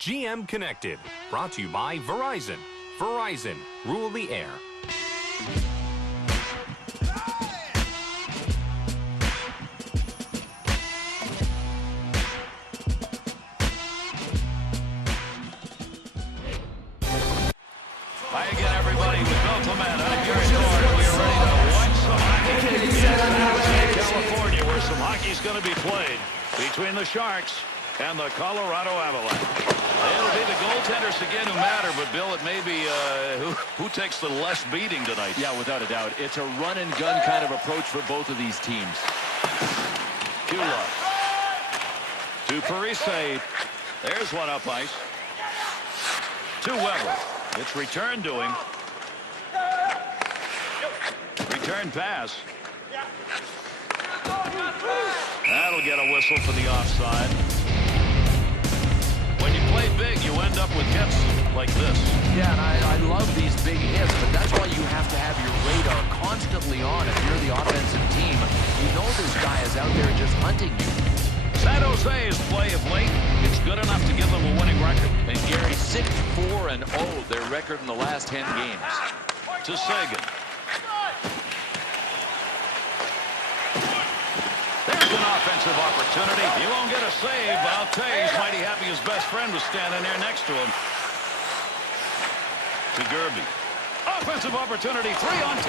GM Connected, brought to you by Verizon. Verizon, rule the air. Hi again, everybody. With Bill Clement, I'm Gary Thorne. We are ready to watch some hockey. In California, where some hockey's going to be played between the Sharks and the Colorado Avalanche. It'll be the goaltenders again who matter, but Bill, it may be who takes the less beating tonight. Yeah, without a doubt. It's a run-and-gun kind of approach for both of these teams. Kula to Parise. There's one up ice. To Weber. It's returned to him. Return pass. That'll get a whistle for the offside. When you play big, you end up with hits like this. Yeah, and I love these big hits, but that's why you have to have your radar constantly on if you're the offensive team. You know this guy is out there just hunting you. San Jose's play of late, it's good enough to give them a winning record. And Gary, 6-4-0, their record in the last 10 games. To Sagan. There's an offensive opportunity. He won't get a save, but I'll tell you, he's mighty happy his best friend was standing there next to him. To Gerby. Offensive opportunity, 3-on-2.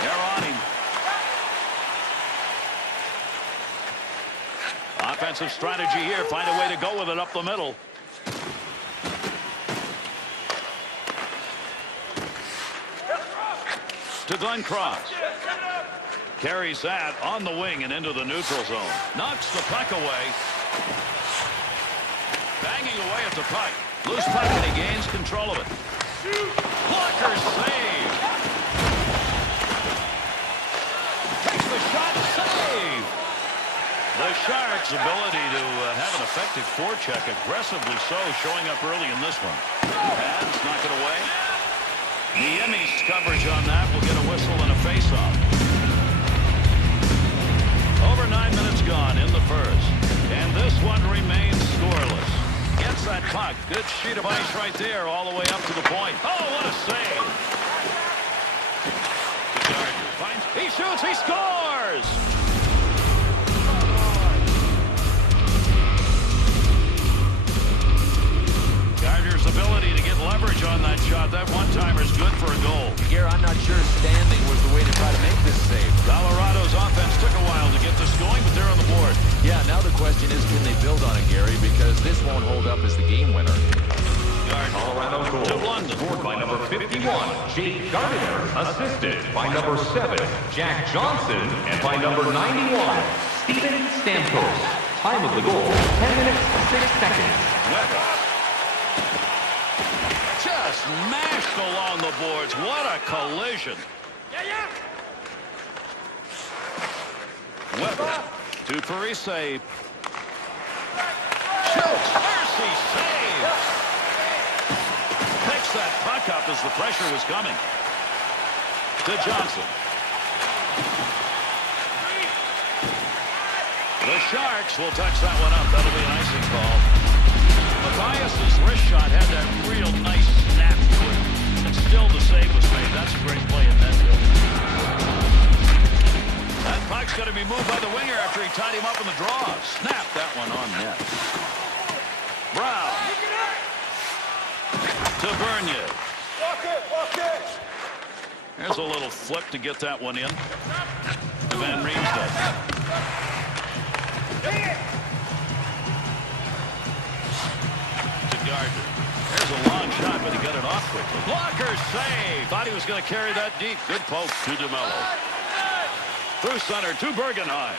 They're on him. Offensive strategy here. Find a way to go with it up the middle. To Glenn Cross. Carries that on the wing and into the neutral zone. Knocks the puck away. Banging away at the puck. Loose puck and he gains control of it. Blocker save. Takes the shot. Save. The Sharks' ability to have an effective forecheck, aggressively so, showing up early in this one. Pads knock it away. Niemi's coverage on that will get a whistle and a face-off. Over 9 minutes gone in the first. And this one remains scoreless. Gets that puck. Good sheet of ice right there all the way up to the point. Oh, what a save. Gardner finds. He shoots. He scores. Gardner's ability to get leverage on that shot. That one-timer is good for a goal. Gary, I'm not sure standing was the way to try to make this save. Colorado's offense took a while to get this going, but they're on the board. Yeah, now the question is, can they build on it, Gary? Because this won't hold up as the game winner. Gardner. Colorado goal To London. scored by number 51, Jake Gardner, assisted by number 7, Jack Johnson, and by number 91, Steven Stamkos. Time of the goal, 10 minutes, 6 seconds. Weber. Just mashed along the boards. What a collision. Weber to Parise. Shoots. Mercy save. Picks that puck up as the pressure was coming. To Johnson. The Sharks will touch that one up. That'll be an icing call. Mathias's wrist shot had that real nice snap to it. And still the save was made. That's a great play in that field. That puck's going to be moved by the winger after he tied him up in the draw. Snap that one on net. Brown. To Bernier. There's a little flip to get that one in. To Van Riemsdyk. To Gardner. There's a long shot, but he got it off quickly. Blocker save. Thought he was going to carry that deep. Good poke to DeMello. Through center to Bergenheim.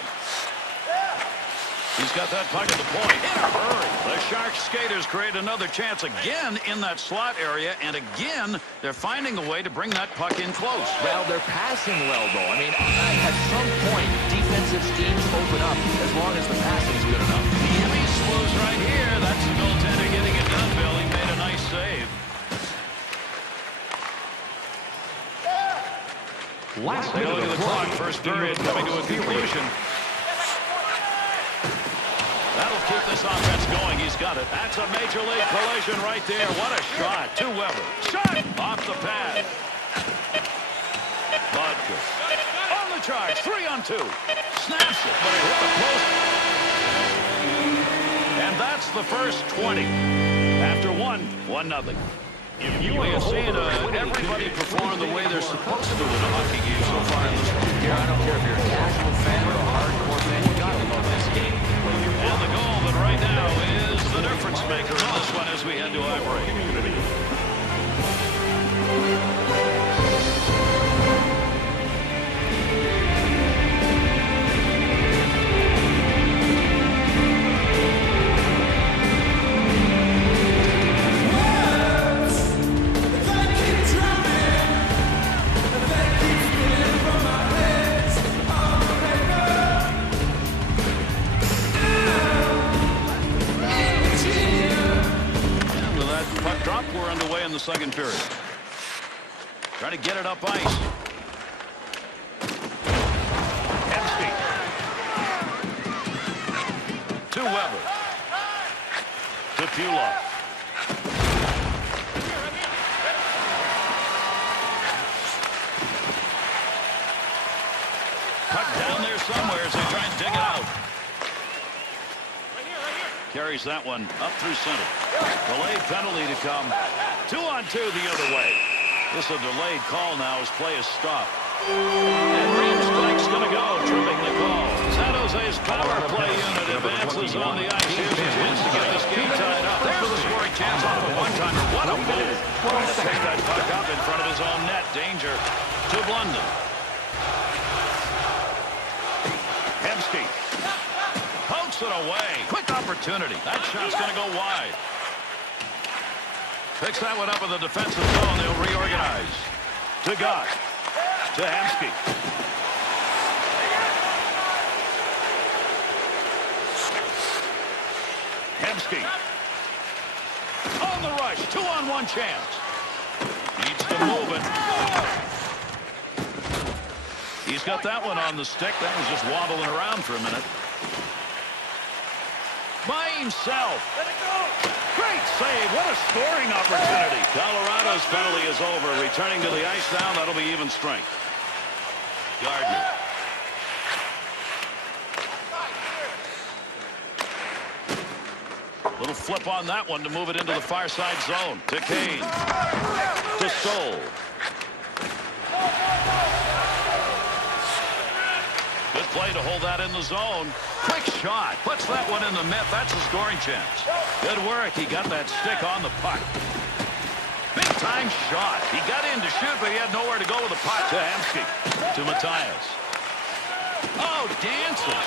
He's got that puck at the point. In a hurry. The Sharks skaters create another chance again in that slot area, and again they're finding a way to bring that puck in close. Well, they're passing well, though. I mean, at some point, defensive schemes open up as long as the passing's good enough. Niemi slows right here. That's the goaltender getting it done, Bill. He made a nice save. Last Take a look at the clock. First period coming to a conclusion. That'll keep this offense going. He's got it. That's a major league collision right there. What a shot. To Weber. Shot off the pad. Vodka on the charge. 3-on-2. Snaps it, but it hit the post. And that's the first 20. After 1-0. We have seen everybody perform the way they're supposed to in a hockey game so far in this one. Yeah, I don't care if you're a casual fan or a hardcore fan. You gotta love this game. And the goal that right now is the difference maker in this one as we head to I-break. We're underway in the second period. Trying to get it up ice. Hemsky. To Weber. To Pula. Cut down there somewhere as they try and dig it out. Carries that one up through center. Delayed penalty to come. 2-on-2 the other way. This is a delayed call now as play is stopped. And Riemsdyck's going to go, tripping the call. San Jose's power play unit advances on the ice. Here's a chance to get this game tied up. There's the scoring chance off a one-timer. What a move. Trying to pick that puck up in front of his own net. Danger to London. Hemsky. Pokes it away. Quick opportunity. That shot's going to go wide. Picks that one up in the defensive zone. They'll reorganize. To Gott. To Hemsky. Hemsky. On the rush. 2-on-1 chance. Needs to move it. He's got that one on the stick. That was just wobbling around for a minute. By himself. Great save. What a scoring opportunity. Colorado's penalty is over. Returning to the ice now. That'll be even strength. Gardner. Little flip on that one to move it into the far side zone. To Kane. To Stoll. Good play to hold that in the zone. Quick shot. Puts that one in the net. That's a scoring chance. Good work. He got that stick on the puck. Big time shot. He got in to shoot, but he had nowhere to go with the puck. To Hemsky. To Matthias. Oh, dances.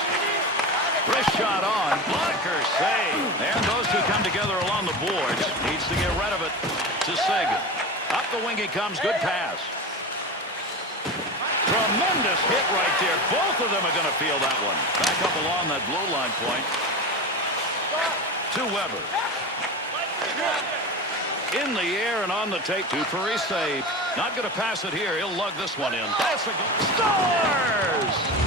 Wrist shot on. Blocker save. And those two come together along the boards. Needs to get rid of it to Sagan. Up the wing he comes. Good pass. Tremendous hit right there. Both of them are going to feel that one. Back up along that blue line point. To Weber. In the air and on the tape to Parise. Not going to pass it here. He'll lug this one in. That's a goal. Scores!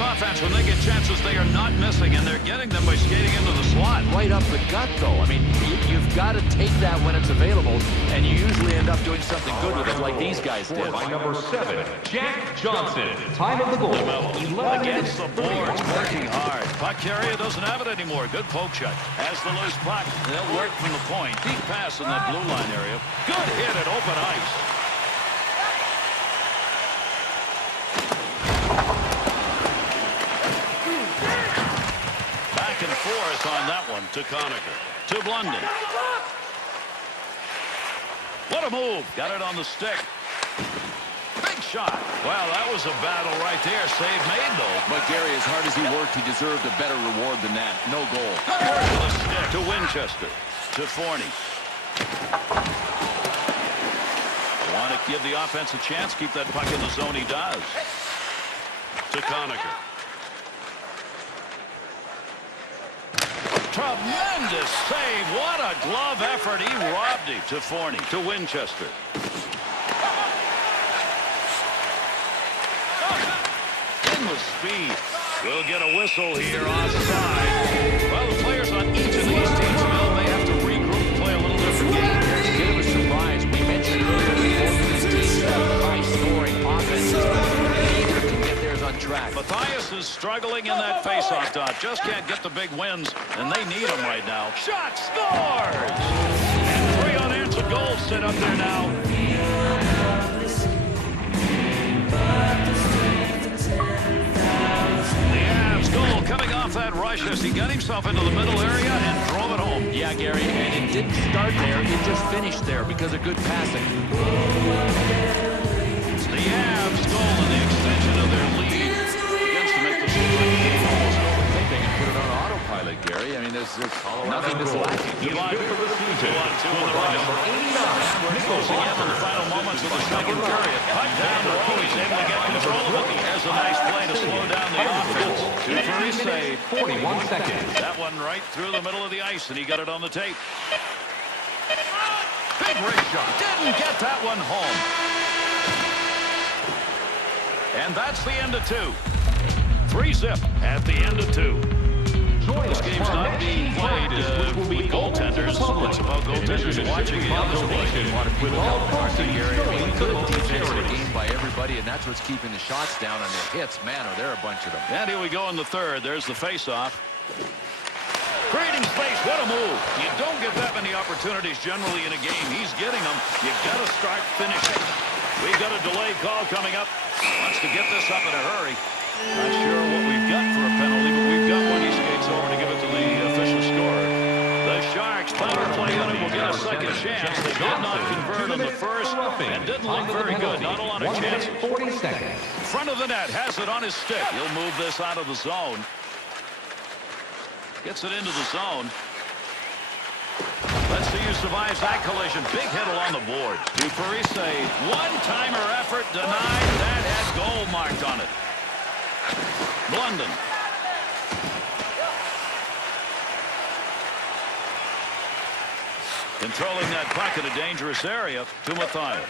Offense, when they get chances, they are not missing, and they're getting them by skating into the slot. Right up the gut, though. I mean, you've got to take that when it's available, and you usually end up doing something good with it like these guys did. By number 7, Jack Johnson. Time of the goal, 11 Against the boards, working hard. Puck carrier doesn't have it anymore. Good poke check. Has the loose puck. They'll work from the point. Deep pass in that blue line area. Good hit at open ice. And forth on that one to Conacher. To Blunden. What a move. Got it on the stick. Big shot. Wow, that was a battle right there. Save made, though. But Gary, as hard as he worked, he deserved a better reward than that. No goal. Good work with the stick. To Winchester. To Forney. Want to give the offense a chance. Keep that puck in the zone. He does. To Conacher. Tremendous save. What a glove effort. He robbed him. To Forney. To Winchester. In the We'll get a whistle here offside. Well, the players on each of these teams, Bill, may have to regroup and play a little different game. It's a bit of a surprise. We mentioned earlier that both of these teams have high-scoring offenses, but neither can get theirs on track. Matthias is struggling in that faceoff dot. Just can't get the big wins, and they need him right now. Shot scores! And 3 unanswered goals sit up there now. The Avs goal coming off that rush as he got himself into the middle area and drove it home. Yeah, Gary, and it didn't start there. It just finished there because of good passing. The Avs goal in the extension of their lead begins to make this look like a game almost Overthinking and put it on autopilot, Gary. I mean, there's nothing that's lacking. Two on two on the right. We're closing in on the final moments of the second period. Puck down the road. He's able to get control of it. There's a nice play to slow down the offense. 2 save. 41 seconds. That one right through the middle of the ice, and he got it on the tape. Big wrist shot. Didn't get that one home. And that's the end of 2. 3-zip at the end of 2. This game's not being played with goaltenders. It's about goaltenders watching it on this station. With all party, Gary, I mean, good defensive game by everybody, and that's what's keeping the shots down and the hits. Man, are there a bunch of them. And here we go in the third. There's the face-off. Creating space. What a move. You don't get that many opportunities generally in a game. He's getting them. You got to start finishing. We've got a delayed call coming up. Wants to get this up in a hurry. Not sure what we've got for a penalty, but we've got one. He skates over to give it to the official scorer. The Sharks power play on it will get a second chance. They did not convert on the first and didn't look very good. Not a lot of chances. 40 seconds. Front of the net, has it on his stick. He'll move this out of the zone. Gets it into the zone. Let's see who survives that collision. Big hit along the board. Duparise, one-timer effort denied. That had goal marked on it. Blunden. Controlling that puck in a dangerous area to Matthias.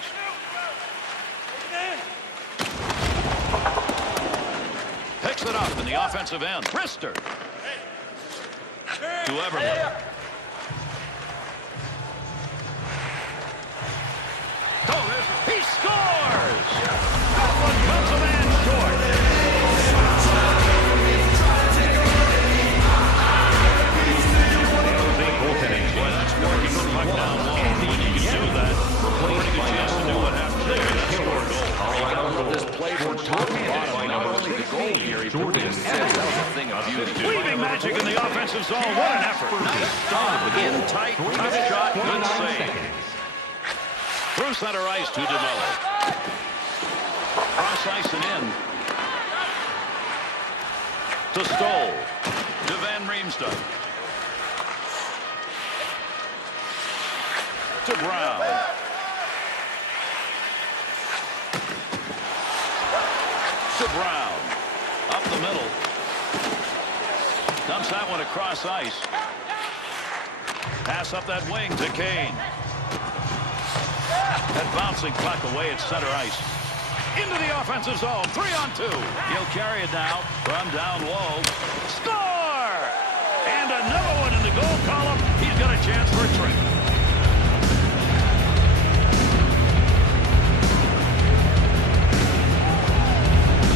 Picks it up in the offensive end. Rister. To Everly. He scores! That one comes a man short. Well, that's working the puck down low. When you can do that, pretty good chance to do what happened there. That's score a goal. This play from top to bottom, not only the goal, Gary, but the assist. That was a thing of beauty. Weaving magic in the offensive zone. What an effort. Nice stop. In tight, tough shot, good save. Through center ice to DeMello. Cross ice and in. To Stoll. To Van Riemsdyk. To Brown. To Brown. Up the middle. Dumps that one across ice. Pass up that wing to Kane. That bouncing puck away at center ice. Into the offensive zone. 3-on-2. He'll carry it now from down low. Score! And another one in the goal column. He's got a chance for a trick.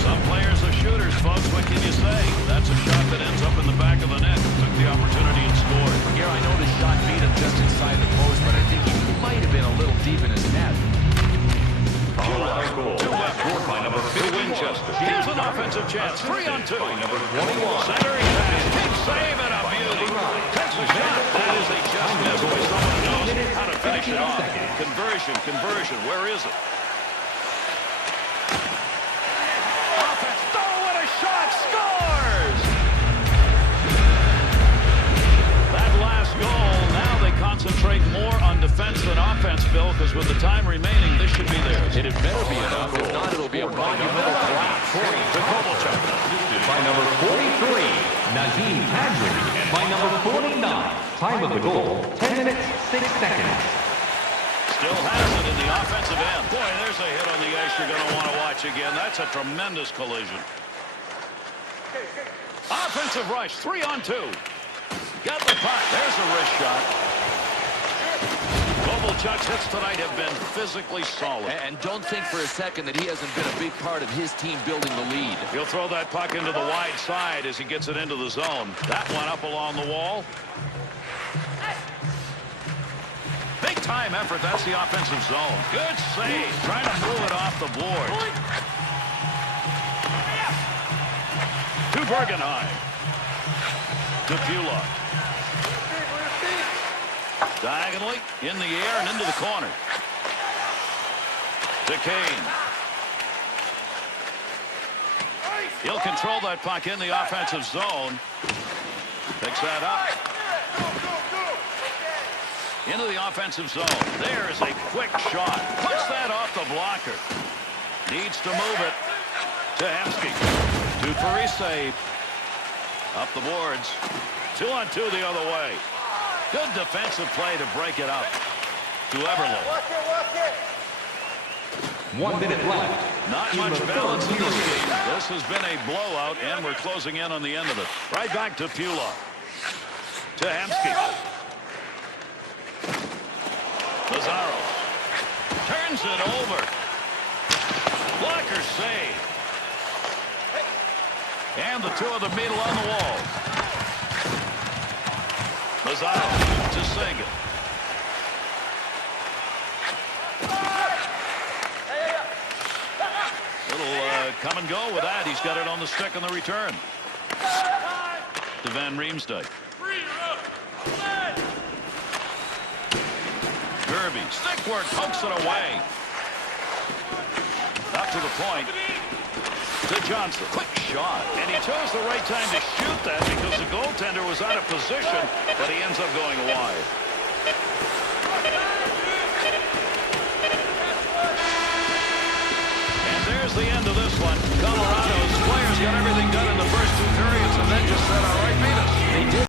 Some players are shooters, folks. What can you say? That's a shot that ends up in the back of the net. Took the opportunity and scored. Here, I know the shot beat him just inside the post, but I think he might have been a little deep in his net. To Winchester. Here's an offensive chance. 3-on-2. Centering pass. Big save and a beauty. Takes a shot. That is a just miss by someone who knows how to finish it off. Conversion. Where is it? Offense. Oh, what a shot. Scores! That last goal, now they concentrate more on defense than offense, Bill, because with the time remaining, this should be theirs. It had better be enough. If not, it'll be a monumental collapse. To Kovalchuk. By number 43, Nazem Kadri. And by number 49, time of the goal, 10 minutes, 6 seconds. Still has it in the offensive end. Boy, there's a hit on the ice you're going to want to watch again. That's a tremendous collision. Offensive rush, 3-on-2. Got the puck. There's a wrist shot. Kovalchuk's hits tonight have been physically solid. And don't think for a second that he hasn't been a big part of his team building the lead. He'll throw that puck into the wide side as he gets it into the zone. That one up along the wall. Big time effort. That's the offensive zone. Good save. Trying to move it off the board. To Bergenheim. To Pula. Diagonally, in the air, and into the corner. To Kane. He'll control that puck in the offensive zone. Picks that up. Into the offensive zone. There's a quick shot. Puts that off the blocker. Needs to move it to Hemsky. To Parise. Up the boards. 2-on-2 the other way. Good defensive play to break it up to Everly. 1 minute left. Not much balance in this game. This has been a blowout, and we're closing in on the end of it. Right back to Pula. To Hemsky. Lazaro. Turns it over. Blocker save. And the two of them meet along the wall. Lazaro to Sagan. Little come and go with that. He's got it on the stick on the return. To Van Riemsdyk. Kirby. Stick work. Pokes it away. Up to the point. To Johnson. Quick shot. And he chose the right time to shoot that because the goaltender was out of position, but he ends up going wide. And there's the end of this one. Colorado's players got everything done in the first two periods and then just said, all right, beat us. They did.